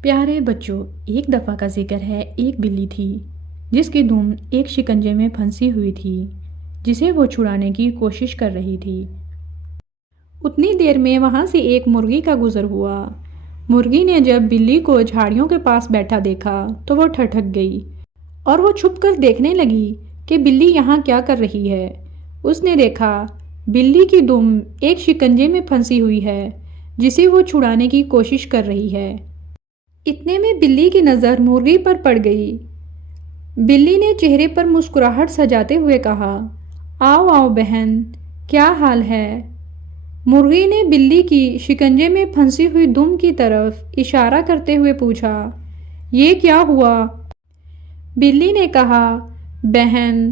پیارے بچوں، ایک دفعہ کا ذکر ہے، ایک بلی تھی جس کی دم ایک شکنجے میں پھنسی ہوئی تھی جسے وہ چھڑانے کی کوشش کر رہی تھی۔ اتنی دیر میں وہاں سے ایک مرغی کا گزر ہوا۔ مرغی نے جب بلی کو جھاڑیوں کے پاس بیٹھا دیکھا تو وہ ٹھٹک گئی اور وہ چھپ کر دیکھنے لگی کہ بلی یہاں کیا کر رہی ہے۔ اس نے دیکھا بلی کی دم ایک شکنجے میں پھنسی ہوئی ہے جسے وہ چھڑانے کی کوشش کر رہی ہے۔ اتنے میں بلی کی نظر مرغی پر پڑ گئی۔ بلی نے چہرے پر مسکراہٹ سجاتے ہوئے کہا، آؤ آؤ بہن، کیا حال ہے؟ مرغی نے بلی کی شکنجے میں پھنسی ہوئی دم کی طرف اشارہ کرتے ہوئے پوچھا، یہ کیا ہوا؟ بلی نے کہا، بہن،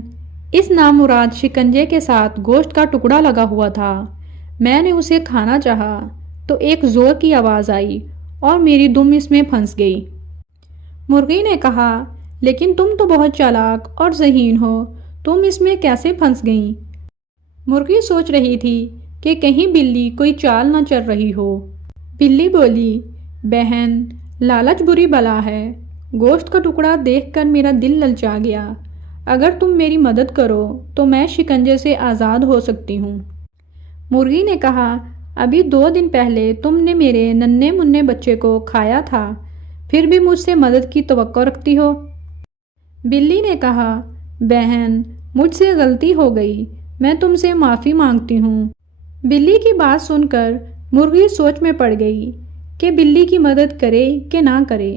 اس نامراد شکنجے کے ساتھ گوشت کا ٹکڑا لگا ہوا تھا۔ میں نے اسے کھانا چاہا تو ایک زور کی آواز آئی اور میری دم اس میں پھنس گئی۔ مرغی نے کہا، لیکن تم تو بہت چالاک اور ذہین ہو، تم اس میں کیسے پھنس گئیں؟ مرغی سوچ رہی تھی کہ کہیں بلی کوئی چال نہ چل رہی ہو۔ بلی بولی، بہن، لالچ بری بلا ہے۔ گوشت کا ٹکڑا دیکھ کر میرا دل للچا گیا۔ اگر تم میری مدد کرو تو میں شکنجے سے آزاد ہو سکتی ہوں۔ مرغی نے کہا، ابھی 2 دن پہلے تم نے میرے ننھے منھے بچے کو کھایا تھا، پھر بھی مجھ سے مدد کی توقع رکھتی ہو؟ بلی نے کہا، بہن، مجھ سے غلطی ہو گئی، میں تم سے معافی مانگتی ہوں۔ بلی کی بات سن کر مرغی سوچ میں پڑ گئی کہ بلی کی مدد کرے کہ نہ کرے۔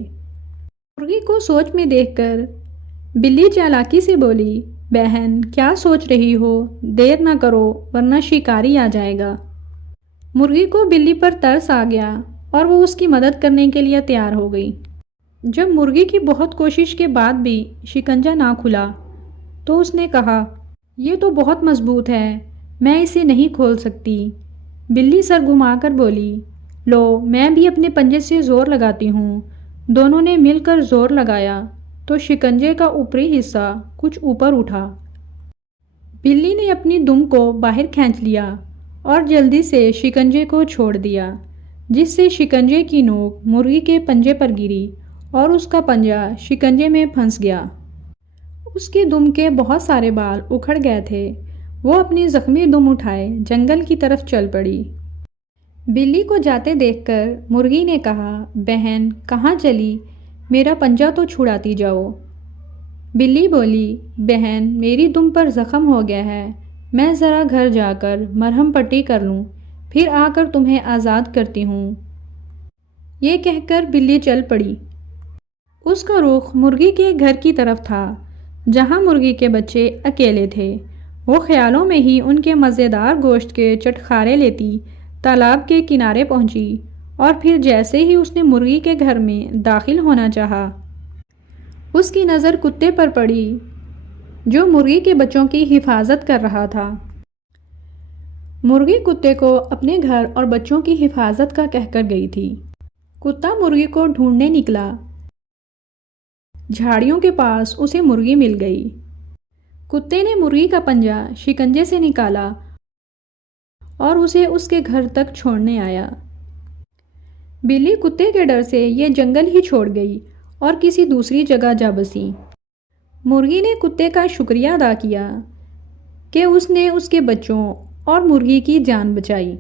مرغی کو سوچ میں دیکھ کر بلی چالاکی سے بولی، بہن، کیا سوچ رہی ہو؟ دیر نہ کرو ورنہ شکاری آ جائے گا۔ مرغی کو بلی پر ترس آ گیا اور وہ اس کی مدد کرنے کے لیے تیار ہو گئی۔ جب مرغی کی بہت کوشش کے بعد بھی شکنجا نہ کھلا تو اس نے کہا، یہ تو بہت مضبوط ہے، میں اسے نہیں کھول سکتی۔ بلی سر گھما کر بولی، لو، میں بھی اپنے پنجے سے زور لگاتی ہوں۔ دونوں نے مل کر زور لگایا تو شکنجے کا اوپری حصہ کچھ اوپر اٹھا۔ بلی نے اپنی دم کو باہر کھینچ لیا اور جلدی سے شکنجے کو چھوڑ دیا، جس سے شکنجے کی نوک مرغی کے پنجے پر گری اور اس کا پنجہ شکنجے میں پھنس گیا۔ اس کی دم کے بہت سارے بال اکھڑ گئے تھے۔ وہ اپنی زخمی دم اٹھائے جنگل کی طرف چل پڑی۔ بلی کو جاتے دیکھ کر مرغی نے کہا، بہن، کہاں چلی؟ میرا پنجہ تو چھڑاتی جاؤ۔ بلی بولی، بہن، میری دم پر زخم ہو گیا ہے، میں ذرا گھر جا کر مرہم پٹی کر لوں، پھر آ کر تمہیں آزاد کرتی ہوں۔ یہ کہہ کر بلی چل پڑی۔ اس کا رخ مرغی کے گھر کی طرف تھا، جہاں مرغی کے بچے اکیلے تھے۔ وہ خیالوں میں ہی ان کے مزیدار گوشت کے چٹخارے لیتی تالاب کے کنارے پہنچی اور پھر جیسے ہی اس نے مرغی کے گھر میں داخل ہونا چاہا، اس کی نظر کتے پر پڑی جو مرغی کے بچوں کی حفاظت کر رہا تھا۔ مرغی کتے کو اپنے گھر اور بچوں کی حفاظت کا کہہ کر گئی تھی۔ کتا مرغی کو ڈھونڈنے نکلا۔ جھاڑیوں کے پاس اسے مرغی مل گئی۔ کتے نے مرغی کا پنجہ شکنجے سے نکالا اور اسے اس کے گھر تک چھوڑنے آیا۔ بلی کتے کے ڈر سے یہ جنگل ہی چھوڑ گئی اور کسی دوسری جگہ جا بسی۔ مرغی نے کتے کا شکریہ ادا کیا کہ اس نے اس کے بچوں اور مرغی کی جان بچائی۔